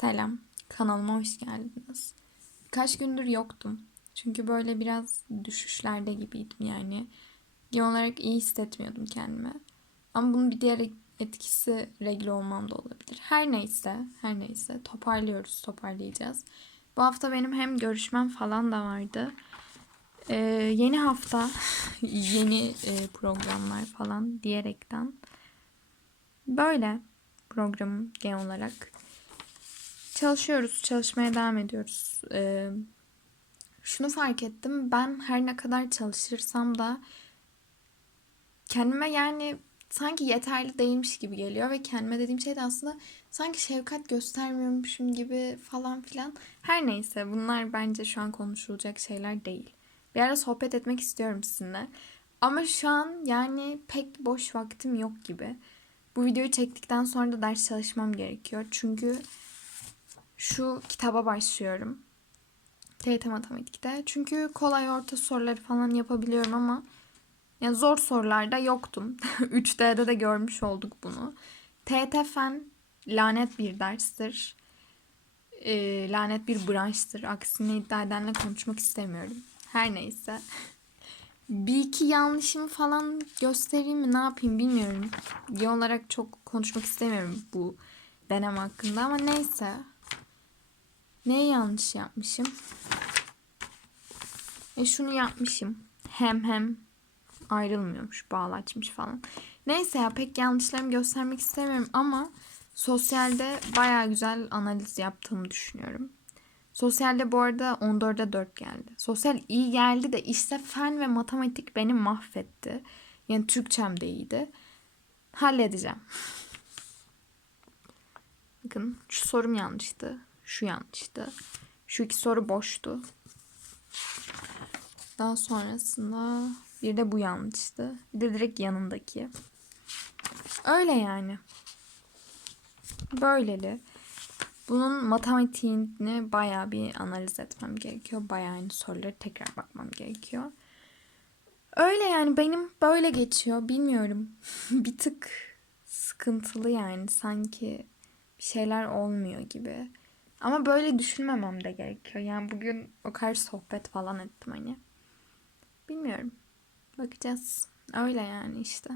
Selam, kanalıma hoş geldiniz. Birkaç gündür yoktum. Çünkü böyle biraz düşüşlerde gibiydim yani. Genel olarak iyi hissetmiyordum kendimi. Ama bunun bir diğer etkisi regle olmam da olabilir. Her neyse, her neyse toparlıyoruz, toparlayacağız. Bu hafta benim hem görüşmem falan da vardı. Ee, yeni hafta, yeni e, programlar falan diyerekten böyle programım genel olarak. Çalışıyoruz, çalışmaya devam ediyoruz. Ee, şunu fark ettim. Ben her ne kadar çalışırsam da kendime yani sanki yeterli değilmiş gibi geliyor ve kendime dediğim şey de aslında sanki şefkat göstermiyormuşum gibi falan filan. Her neyse bunlar bence şu an konuşulacak şeyler değil. Bir ara sohbet etmek istiyorum sizinle. Ama şu an yani pek boş vaktim yok gibi. Bu videoyu çektikten sonra da ders çalışmam gerekiyor. Çünkü şu kitaba başlıyorum. TYT Matematik'te. Çünkü kolay orta soruları falan yapabiliyorum ama yani zor sorularda yoktum. 3D'de de görmüş olduk bunu. TYT Fen lanet bir derstir. Ee, lanet bir branştır. Aksine iddia edenle konuşmak istemiyorum. Her neyse. Bir iki yanlışımı falan göstereyim mi ne yapayım bilmiyorum. Genel olarak çok konuşmak istemiyorum bu deneme hakkında ama neyse. Neyi yanlış yapmışım? E şunu yapmışım. Hem hem ayrılmıyormuş, bağlaçmış falan. Neyse ya pek yanlışlarımı göstermek istemiyorum ama sosyalde baya güzel analiz yaptığımı düşünüyorum. Sosyalde bu arada 14'e 4 geldi. Sosyal iyi geldi de işte fen ve matematik beni mahvetti. Yani Türkçem de iyiydi. Halledeceğim. Bakın şu sorum yanlıştı. Şu yanlıştı. Şu iki soru boştu. Daha sonrasında bir de bu yanlıştı. Bir de direkt yanındaki. Öyle yani. Böyleli. Bunun matematiğini bayağı bir analiz etmem gerekiyor. Bayağı aynı soruları tekrar bakmam gerekiyor. Öyle yani benim böyle geçiyor. Bilmiyorum. bir tık sıkıntılı yani. Sanki bir şeyler olmuyor gibi. Ama böyle düşünmemem de gerekiyor. Yani bugün o kadar sohbet falan ettim hani. Bilmiyorum. Bakacağız. Öyle yani işte.